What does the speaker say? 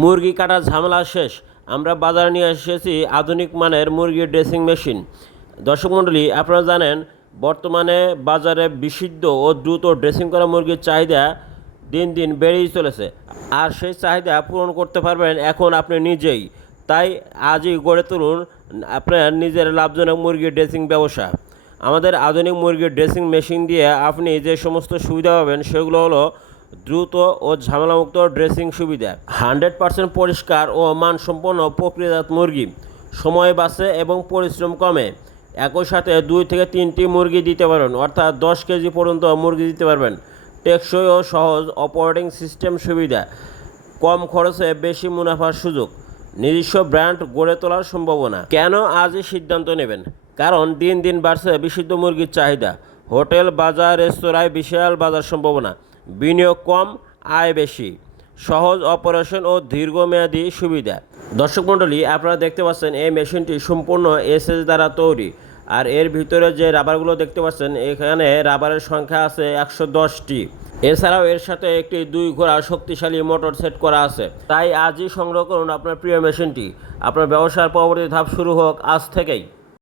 মুরগি কাটার ঝামেলা শেষ। আমরা বাজারে নিয়ে এসেছি আধুনিক মানের মুরগির ড্রেসিং মেশিন। দর্শক মণ্ডলী, আপনারা জানেন, বর্তমানে বাজারে বিশুদ্ধ ও দ্রুত ড্রেসিং করা মুরগির চাহিদা দিন দিন বেড়েই চলেছে। আর সেই চাহিদা পূরণ করতে পারবেন এখন আপনি নিজেই। তাই আজই গড়ে তুলুন আপনার নিজের লাভজনক মুরগির ড্রেসিং ব্যবসা। আমাদের আধুনিক মুরগির ড্রেসিং মেশিন দিয়ে আপনি যে সমস্ত সুবিধা পাবেন সেগুলো হলো দ্রুত ও ঝামেলামুক্ত ড্রেসিং সুবিধা। হান্ড্রেড পার্সেন্ট পরিষ্কার ও মানসম্পন্ন প্রক্রিয়াজাত মুরগি। সময় বাঁচে এবং পরিশ্রম কমে। একই সাথে দুই থেকে তিনটি মুরগি দিতে পারবেন অর্থাৎ দশ কেজি পর্যন্ত মুরগি দিতে পারবেন। টেকসই ও সহজ অপারেটিং সিস্টেম সুবিধা। কম খরচে বেশি মুনাফার সুযোগ। নিজস্ব ব্র্যান্ড গড়ে তোলার সম্ভাবনা। কেন আজই সিদ্ধান্ত নেবেন? কারণ দিন দিন বাড়ছে বিশুদ্ধ মুরগির চাহিদা। হোটেল, বাজার রেস্তোরাঁয় বিশাল বাজার সম্ভাবনা। বিনিয়োগ কম, আয় বেশি, সহজ অপারেশন ও দীর্ঘমেয়াদী সুবিধা। দর্শক মণ্ডলী, আপনারা দেখতে পাচ্ছেন এই মেশিনটি সম্পূর্ণ এসএস দ্বারা তৈরি। আর এর ভিতরে যে রাবারগুলো দেখতে পাচ্ছেন, এখানে রাবারের সংখ্যা আছে একশো দশটি। এছাড়াও এর সাথে একটি দুই ঘোড়া শক্তিশালী মোটর সেট করা আছে। তাই আজই সংগ্রহ করুন আপনার প্রিয় মেশিনটি। আপনার ব্যবসার পরবর্তী ধাপ শুরু হোক আজ থেকেই।